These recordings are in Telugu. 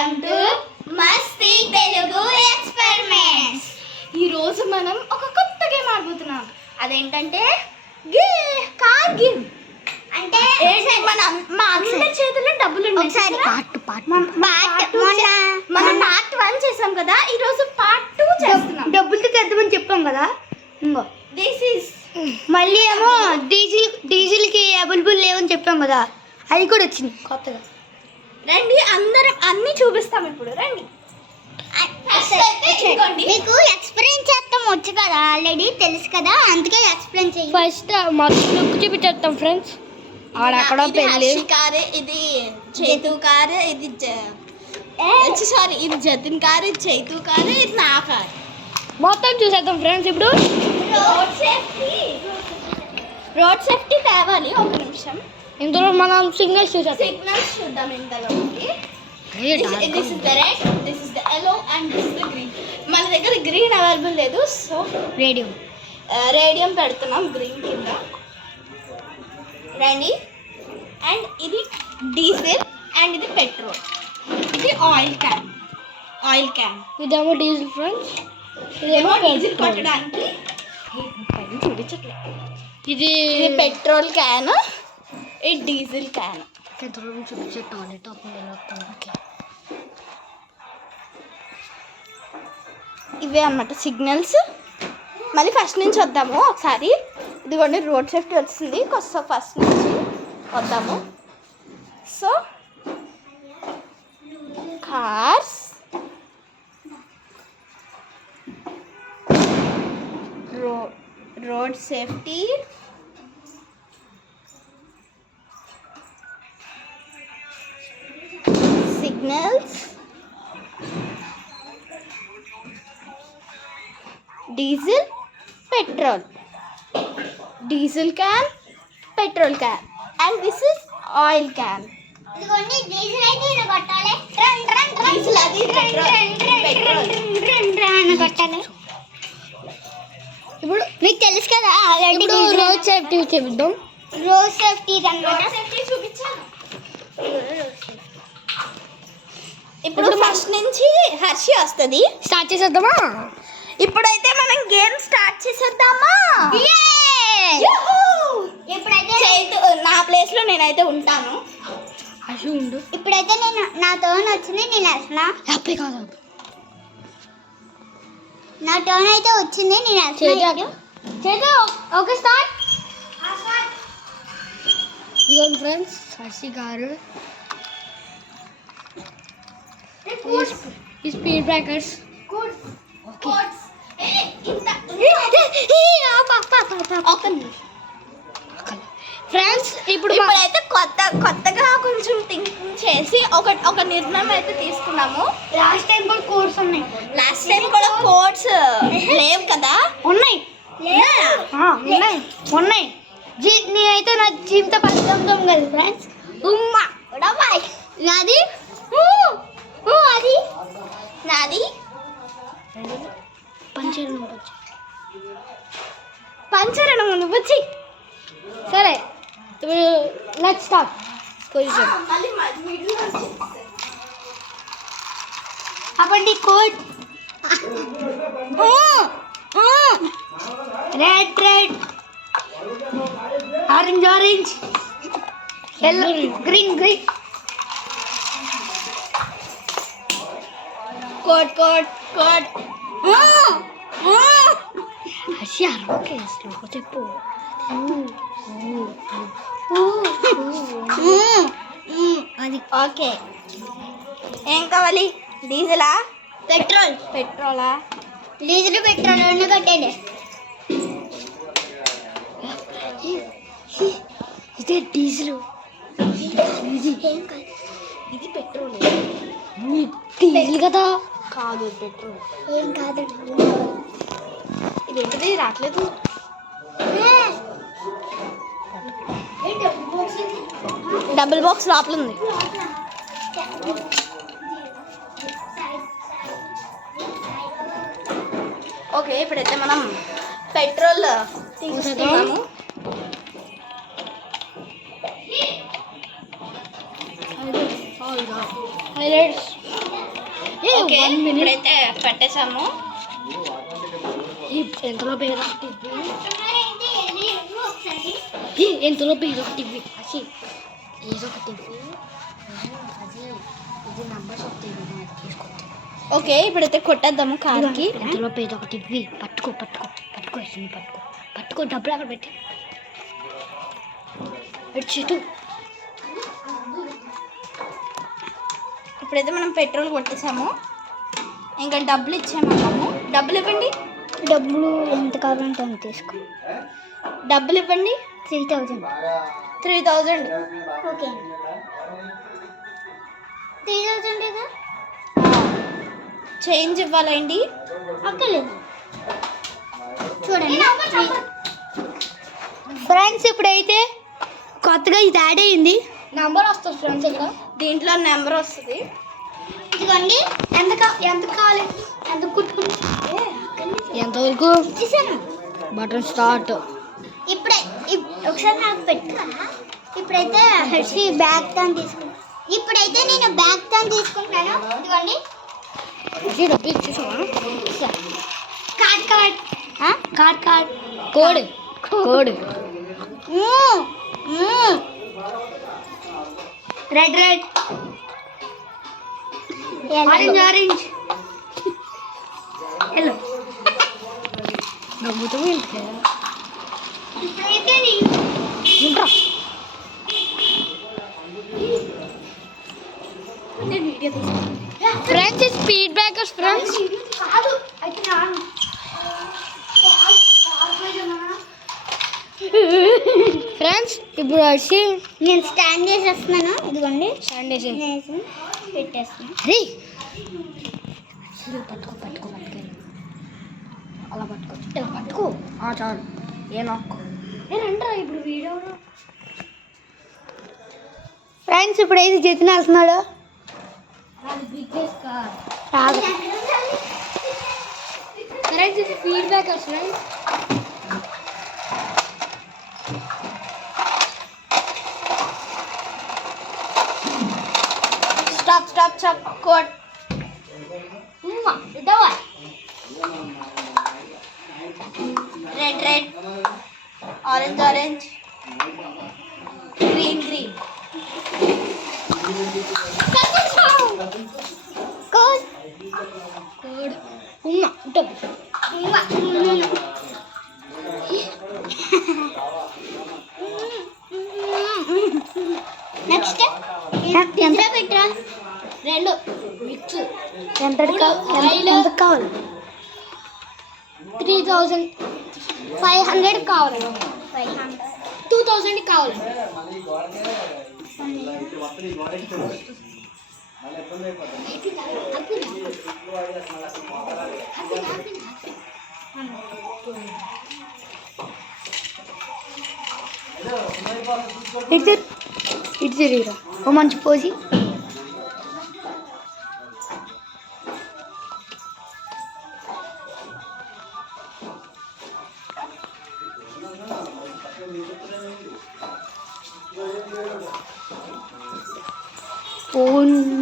Welcome to Masti Telugu experiments. ఈరోజు మనం ఒక కొత్త గేమ్ ఆడబోతున్నాం. అదేంటంటే కార్ గేమ్. అంటే మా అందరి చేతుల్లో డబ్బులు ఉన్నాయి. మనం పార్ట్ 1 చేసాం కదా, ఈరోజు పార్ట్ 2 చేస్తున్నాం. డబ్బులతో చేద్దామని చెప్పాం కదా. ఇంకో దిస్ ఈస్ మళ్ళీ ఏమో డీజిల్కి అవైలబుల్ లేవని చెప్పాం కదా, అది కూడా వచ్చింది కొత్తగా. రండి, అందరం అన్ని చూపిస్తాం ఇప్పుడు. రండి, మీకు ఎక్స్ప్లెయిన్ చేస్తాం వచ్చు కదా, ఆల్రెడీ తెలుసు కదా, అందుకే ఎక్స్ప్లెయిన్ చేయి. ఫస్ట్ మొత్తం లుక్ చూపించేస్తాం ఫ్రెండ్స్. ఆడక్కడ పెళ్ళి కారు, ఇది చైతు కారు, ఇది సారీ ఇది జతిన్ కారు, ఇది చైతు కారు, ఇది నా కారు. మొత్తం చూసేద్దాం ఫ్రెండ్స్. ఇప్పుడు రోడ్ సేఫ్టీ తేవాలి. ఒక నిమిషం, ఇందులో మనం సిగ్నల్స్ చూసేద్దాం. సిగ్నల్స్ చూద్దాం. ఇంతలోకి this is the red, this is the yellow and this is the green. మన దగ్గర గ్రీన్ అవైలబుల్ లేదు, సో రేడియం పెడుతున్నాం గ్రీన్ కింద. రండి, అండ్ ఇది డీజిల్ అండ్ ఇది పెట్రోల్, ఇది ఆయిల్ క్యాన్. ఇదేమో డీజిల్ ఫ్రెండ్స్, ఇదేమో డీజిల్ కొట్టడానికి. చూపించట్లేదు. ఇది పెట్రోల్ క్యాన్, ఇది డీజిల్ క్యాన్. చూపించే టాయిలెట్ ఇవే అన్నమాట సిగ్నల్స్. మళ్ళీ ఫస్ట్ నుంచి వద్దాము ఒకసారి. ఇదిగోండి రోడ్ సేఫ్టీ వచ్చింది, కొంచెం ఫస్ట్ నుంచి వద్దాము. So cars, road safety, signals, diesel, petrol, diesel can, petrol can, and this is oil can. ఇదిగోండి డీజిల్ అయితే ఇది కొట్టాలి, డీజిల్ అది పెట్రోల్ కొట్టాలి. ఇప్పుడు మీకు తెలుసు కదా ఆల్రెడీ రోడ్ సేఫ్టీ చూపిద్దాం. రోడ్ సేఫ్టీ అన్నమాట. చూపించాను. ఇప్పుడు ఫస్ట్ నుంచి హర్షి వస్తుంది. స్టార్ట్ చేసేద్దామా? ఇప్పుడైతే మనం గేమ్ స్టార్ట్ చేసేద్దామా? ఇప్పుడైతే నా ప్లేస్ లో నేనైతే ఉంటాను. అసలు ఉండు. ఇప్పుడైతే నేను నా టర్న్ వచ్చింది, నేను వేస్తున్నా. హ్యాపీ కాదు, నా టర్న్ అయితే వచ్చింది, నేను వేస్తున్నా. Okay start. ఇదిగోండి ఫ్రెండ్స్, హర్షి గారు ఈ స్పీడ్ బ్రేకర్స్. ఫ్రెండ్స్ ఇప్పుడైతే కొత్తగా కొంచెం థింకింగ్ చేసి ఒక నిర్ణయం అయితే తీసుకున్నాము. లాస్ట్ టైం కూడా కోడ్స్ ఉన్నాయి. లాస్ట్ టైం కూడా కోడ్స్ లేవు కదా? ఉన్నాయి. నేనైతే నా జీవిత పద్ధతం కదా ఫ్రెండ్స్. ఉమ్మా ఉడవాయ్. నాది అది నాది పంచరణ ముందు వచ్చి. సరే, ఇప్పుడు లెట్స్ స్టార్ట్ పొజిషన్. అప్పటి code red orange yellow green code హర్షి అరవకే, స్లోగా చెప్పు. అది ఓకే. ఏం కావాలి? డీజిలా, పెట్రోలా? డీజిల్ పెట్రోల్ రెండు కట్టేది. ఇదే డీజిల్, ఇది పెట్రోల్. డీజిల్ కదా? కాదు, పెట్రోల్. ఏం కాదు. ఇదేంటిది రావట్లేదు? డబుల్ బాక్స్ లోపల ఉంది. ఓకే, ఇప్పుడైతే మనం పెట్రోల్ తీసుకున్నాము. Highlights okay 1 minute. ఇప్పుడైతే పెట్టేసాము. ఎంతలో పేరు ఎంతలో పేరు టీవీ అది ఏదో ఒక టీవీ అది ఇది నంబర్స్ వస్తాయి తీసుకొస్తాయి. ఓకే ఇప్పుడైతే కొట్టేద్దాము కార్కి. ఎంతలో పేరు ఒక టీవీ పట్టుకో పట్టుకో పట్టుకో వేసింది పట్టుకో పట్టుకో డబ్బులు అక్కడ పెట్టి చెట్టు. ఇప్పుడైతే మనం పెట్రోల్ కొట్టేసాము, ఇంకా డబ్బులు ఇచ్చామన్నాము. డబ్బులు ఇవ్వండి. డబ్బులు ఎంత కావాలంటే అంత తీసుకో. డబ్బులు ఇవ్వండి. 3000. 3000. ఓకే 3000 కదా చేంజ్ ఇవ్వాలండి. అక్కర్లేదు. చూడండి ఫ్రెండ్స్, ఇప్పుడైతే కొత్తగా ఇది యాడ్ అయ్యింది. నంబర్ వస్తుంది ఫ్రెండ్స్ ఇక్కడ. దీంట్లో నెంబర్ వస్తుంది. ఇదిగోండి. ఎంత కావాలి, ఎంత కుట్టుకుంటే ఎంతవరకు ఇచ్చేసాను. Button start. ఇప్పుడే ఒకసారి నాకు పెట్టురా. ఇప్పుడైతే హెడ్సీ బ్యాగ్ తాను తీసుకుంటాను. ఇప్పుడైతే నేను బ్యాగ్ తాను తీసుకుంటాను. ఇదిగోండి డబ్బులు ఇచ్చేసావా? Card card card card code code red red orange orange yellow. నవ్వుతూ వెళ్తే ఇప్పుడైతే ఫ్రెండ్స్ స్పీడ్ బ్రేకర్స్ ఫ్రెండ్స్. కాదు అయితే నాను ఫ్రెండ్స్ ఇప్పుడు వచ్చి నేను స్టాండ్ చేసేస్తున్నాను. ఇదిగోండి స్టాండ్ వేసి నేను పెట్టేస్తున్నాను. అరే పట్టుకో పట్టుకో పట్టుకో అలా పట్టుకో ఇలా పట్టుకో చాలు. ఏ నొక్కు రండిరా ఇప్పుడు వీడియో. ఫ్రెండ్స్ ఇప్పుడైతే జతిన్ వెళ్తున్నాడు. రాదు. ఫ్రెండ్స్ ఇది speed breakers friends. Stop stop stop. Code red red, orange orange, green green. Code code ఉంటుంది. నెక్స్ట్ ఎంత పెట్టరా? 2 మిక్స్. ఎంత కావాలి? 3500 కావాలి. 2000 కావాలి. ఇటు తిరిగిరా ఓ మంచి పోసి.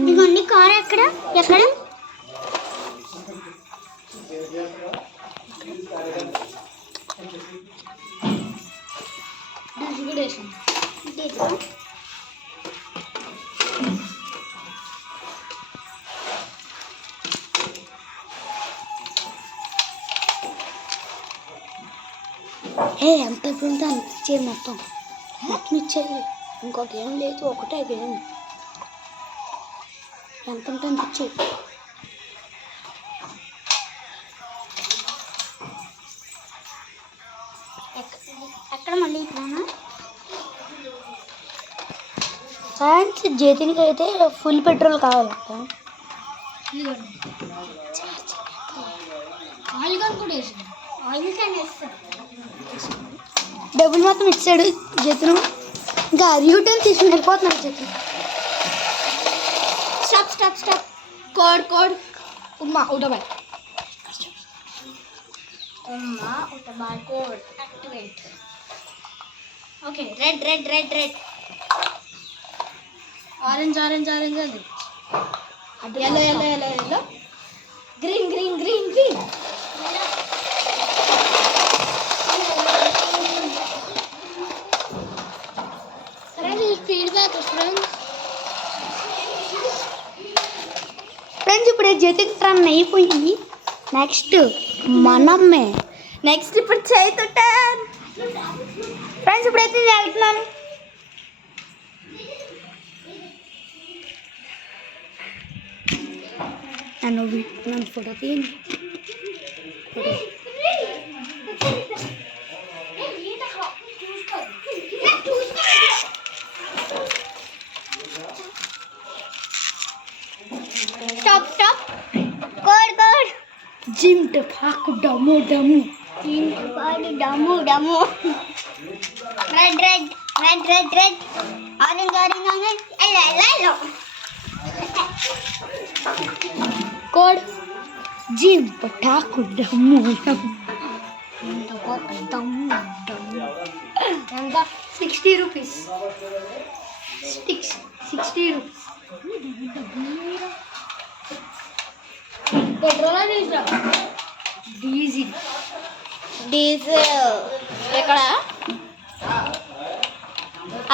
ఇదిగోండి కార్. ఎక్కడ ఎక్కడ ఎంత ఇప్పుడు ఇచ్చేది మొత్తం ఇచ్చేది. ఇంకొక ఏం లేదు, ఒకటే గేమ్. ఎంత ఉంటుంది ఇచ్చేది. ఎక్కడ మళ్ళీ ఇట్లానా? ఫ్రెండ్స్ జతిన్కి అయితే ఫుల్ పెట్రోల్ కావాలంట. ఆయిల్ గన్ కూడా వేసింది. ఆయిల్ క్యాన్ వేస్తాడు. డబ్బులు మొత్తం ఇచ్చాడు జతిన్. ఇంకా యూటర్న్ తీసుకుని వెళ్ళిపోతున్నాడు Jatin. Stop stop stop. Code code. ఉమ్మా ఉడబాయ్. Bar code activate. Okay red red red red, orange orange orange అది yellow yellow yellow yellow green green green green feedback friends ఇప్పుడు జతిన్ టర్న్ అయిపోయింది. నెక్స్ట్ మనమే. నెక్స్ట్ ఇప్పుడు చేతుటాన్. ఫ్రెండ్స్ ఇప్పుడైతే నేను వెళ్తున్నాను. నన్ను ఫోటో తీయండి. Stop stop. కోడ్ జిమ్ పాకు డము డము. కోడ్ డము డము. Red red red red red orange orange orange yellow yellow yellow. Code జిమ్ పటాకు డము డము. డము డము. ఎంత? 60 rupees. 60 rupees. Petrol diesel diesel ఎక్కడ?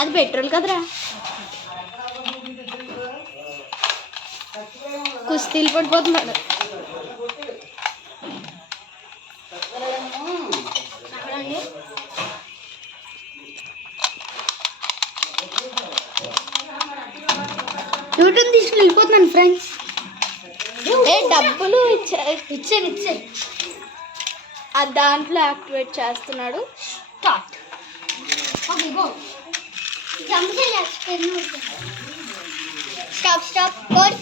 అది పెట్రోల్ కదరా. కుస్తీలు పడిపోతున్నాడు. యూట్యూబ్ తీసుకుని వెళ్ళిపోతున్నాను ఫ్రెండ్స్. డబ్బులు ఇచ్చాను. ఆ దాంట్లో యాక్టివేట్ చేస్తున్నాడు. Start. Okay go. Stop stop. Code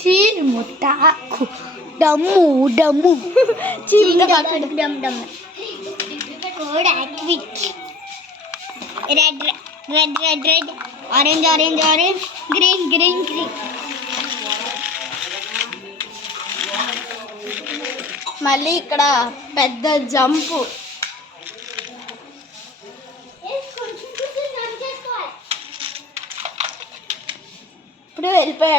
చీముటాకు డమ్ము డమ్ము. డమ్ డమ్. Code activate. Red red red red orange orange orange green green green. మళ్ళీ ఇక్కడ పెద్ద జంపు. ఇప్పుడు వెళ్ళిపోయాడు.